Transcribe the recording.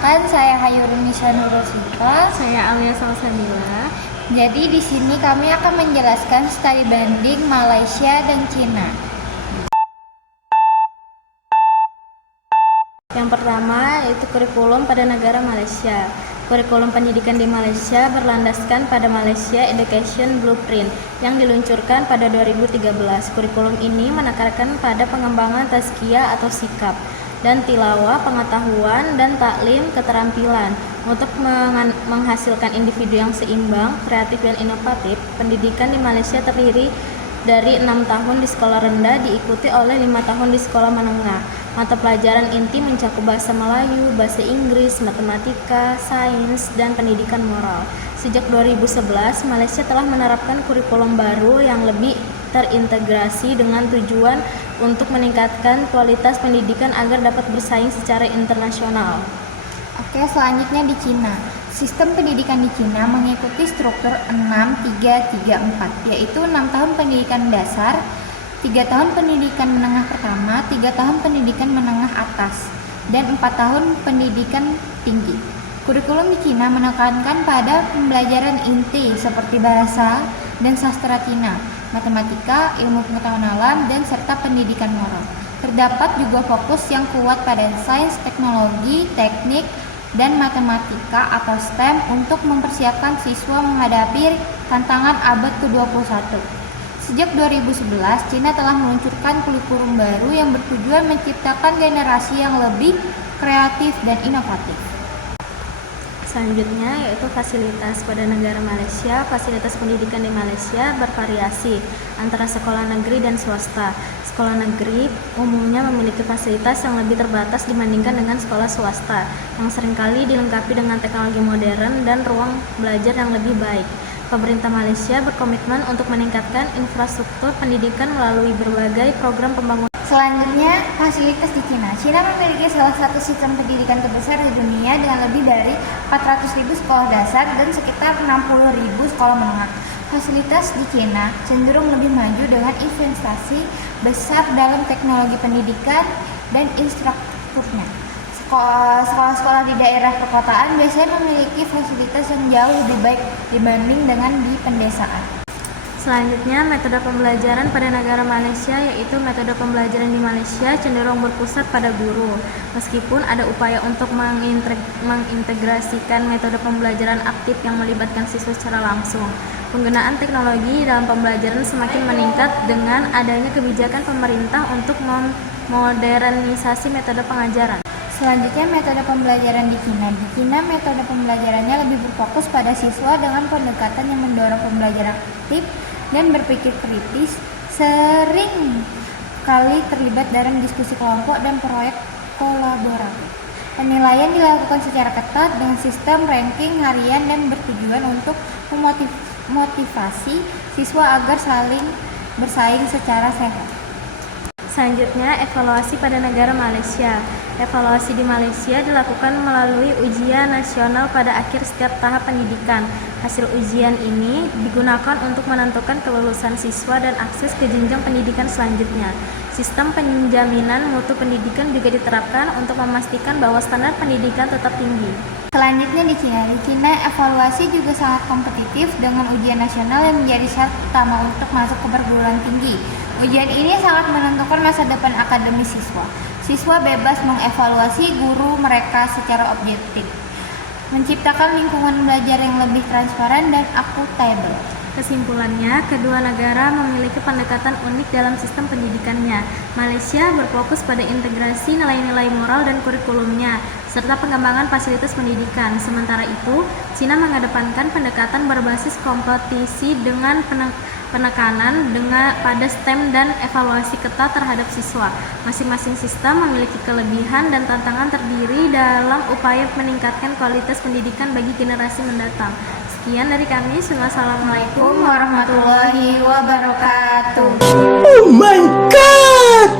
Perkenalkan, saya Hayurunisa Nurulsita. Saya Alia Salsabila. Jadi di sini kami akan menjelaskan studi banding Malaysia dan Cina. Yang pertama yaitu kurikulum pada negara Malaysia. Kurikulum pendidikan di Malaysia berlandaskan pada Malaysia Education Blueprint yang diluncurkan pada 2013. Kurikulum ini menekankan pada pengembangan tazkiyah atau sikap dan tilawah, pengetahuan dan taklim keterampilan untuk menghasilkan individu yang seimbang, kreatif dan inovatif. Pendidikan di Malaysia terdiri dari 6 tahun di sekolah rendah diikuti oleh 5 tahun di sekolah menengah. Mata pelajaran inti mencakup bahasa Melayu, bahasa Inggris, matematika, sains, dan pendidikan moral. Sejak 2011, Malaysia telah menerapkan kurikulum baru yang lebih terintegrasi dengan tujuan untuk meningkatkan kualitas pendidikan agar dapat bersaing secara internasional. Oke, selanjutnya di Cina. Sistem pendidikan di Cina mengikuti struktur 6-3-3-4, yaitu 6 tahun pendidikan dasar, 3 tahun pendidikan menengah pertama, 3 tahun pendidikan menengah atas, dan 4 tahun pendidikan tinggi. Kurikulum di Cina menekankan pada pembelajaran inti seperti bahasa dan sastra Cina, matematika, ilmu pengetahuan alam, dan serta pendidikan moral. Terdapat juga fokus yang kuat pada sains, teknologi, teknik, dan matematika atau STEM untuk mempersiapkan siswa menghadapi tantangan abad ke-21. Sejak 2011, Cina telah meluncurkan kurikulum baru yang bertujuan menciptakan generasi yang lebih kreatif dan inovatif. Selanjutnya yaitu fasilitas pada negara Malaysia. Fasilitas pendidikan di Malaysia bervariasi antara sekolah negeri dan swasta. Sekolah negeri umumnya memiliki fasilitas yang lebih terbatas dibandingkan dengan sekolah swasta, yang seringkali dilengkapi dengan teknologi modern dan ruang belajar yang lebih baik. Pemerintah Malaysia berkomitmen untuk meningkatkan infrastruktur pendidikan melalui berbagai program pembangunan. Selanjutnya, fasilitas di Cina. Cina memiliki salah satu sistem pendidikan terbesar di dunia dengan lebih dari 400.000 sekolah dasar dan sekitar 60.000 sekolah menengah. Fasilitas di Cina cenderung lebih maju dengan investasi besar dalam teknologi pendidikan dan infrastrukturnya. Sekolah-sekolah di daerah perkotaan biasanya memiliki fasilitas yang jauh lebih baik dibanding dengan di pedesaan. Selanjutnya, metode pembelajaran pada negara Malaysia, yaitu metode pembelajaran di Malaysia cenderung berpusat pada guru. Meskipun ada upaya untuk mengintegrasikan metode pembelajaran aktif yang melibatkan siswa secara langsung, penggunaan teknologi dalam pembelajaran semakin meningkat dengan adanya kebijakan pemerintah untuk memodernisasi metode pengajaran. Selanjutnya, metode pembelajaran di Cina. Di Cina, metode pembelajarannya lebih berfokus pada siswa dengan pendekatan yang mendorong pembelajaran aktif dan berpikir kritis, sering kali terlibat dalam diskusi kelompok dan proyek kolaboratif. Penilaian dilakukan secara ketat dengan sistem ranking harian dan bertujuan untuk memotivasi siswa agar saling bersaing secara sehat. Selanjutnya, evaluasi pada negara Malaysia. Evaluasi di Malaysia dilakukan melalui ujian nasional pada akhir setiap tahap pendidikan. Hasil ujian ini digunakan untuk menentukan kelulusan siswa dan akses ke jenjang pendidikan selanjutnya. Sistem penjaminan mutu pendidikan juga diterapkan untuk memastikan bahwa standar pendidikan tetap tinggi. Selanjutnya di Cina. Di Cina, evaluasi juga sangat kompetitif dengan ujian nasional yang menjadi syarat utama untuk masuk ke perguruan tinggi. Ujian ini sangat menentukan masa depan akademis siswa. Siswa bebas mengevaluasi guru mereka secara objektif, menciptakan lingkungan belajar yang lebih transparan dan akuntabel. Kesimpulannya, kedua negara memiliki pendekatan unik dalam sistem pendidikannya. Malaysia berfokus pada integrasi nilai-nilai moral dan kurikulumnya, serta pengembangan fasilitas pendidikan. Sementara itu, Cina mengedepankan pendekatan berbasis kompetisi dengan penekanan pada STEM dan evaluasi ketat terhadap siswa. Masing-masing sistem memiliki kelebihan dan tantangan terdiri dalam upaya meningkatkan kualitas pendidikan bagi generasi mendatang. Sekian dari kami. Wassalamualaikum warahmatullahi wabarakatuh. Oh my God!